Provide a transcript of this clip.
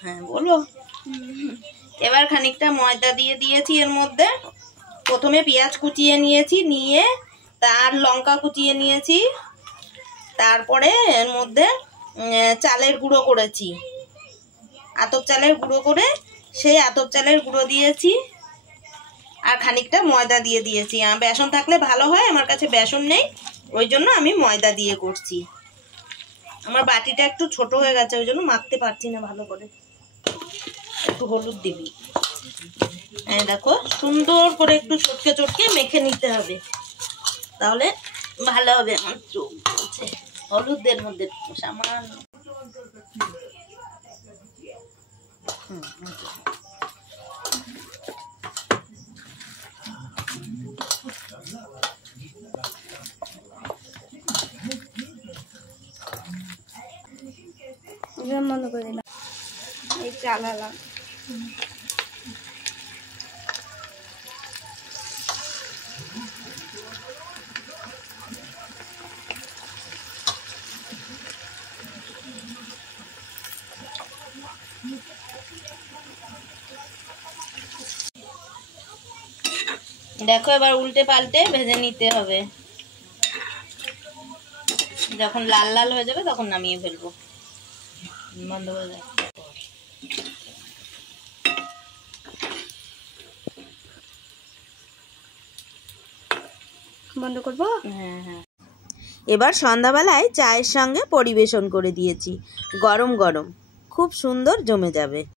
হ্যাঁ বলো। এবার খানিকটা ময়দা দিয়ে দিয়েছি এর মধ্যে। প্রথমে পেঁয়াজ কুচিয়ে নিয়েছি, নিয়ে তার লঙ্কা কুচিয়ে নিয়েছি, তারপরে এর মধ্যে চালের গুঁড়ো করেছি, আতপ চালের গুঁড়ো করে সেই আতপ চালের গুঁড়ো দিয়েছি, আর খানিকটা ময়দা দিয়ে দিয়েছি। বেসন থাকলে ভালো হয়, আমার কাছে বেসন নেই, ওই জন্য আমি ময়দা দিয়ে করছি। আমার বাটিটা একটু ছোট হয়ে গেছে, ওই জন্য মাখতে পারছি না ভালো করে। একটু হলুদ দিবি। হ্যাঁ দেখো, সুন্দর করে একটু চটকে চটকে মেখে নিতে হবে, তাহলে ভালো হবে। আমার চোখ বলছে হলুদের মধ্যে সামান্য। মনে করে দিলাম এই চালালাম। দেখো এবার উল্টে পাল্টে ভেজে নিতে হবে, যখন লাল লাল হয়ে যাবে তখন নামিয়ে ফেলবো। বন্ধ হয়ে যায়, বন্ধ করবো। হ্যাঁ হ্যাঁ। এবার সন্ধ্যাবেলায় চায়ের সঙ্গে পরিবেশন করে দিয়েছি, গরম গরম, খুব সুন্দর জমে যাবে।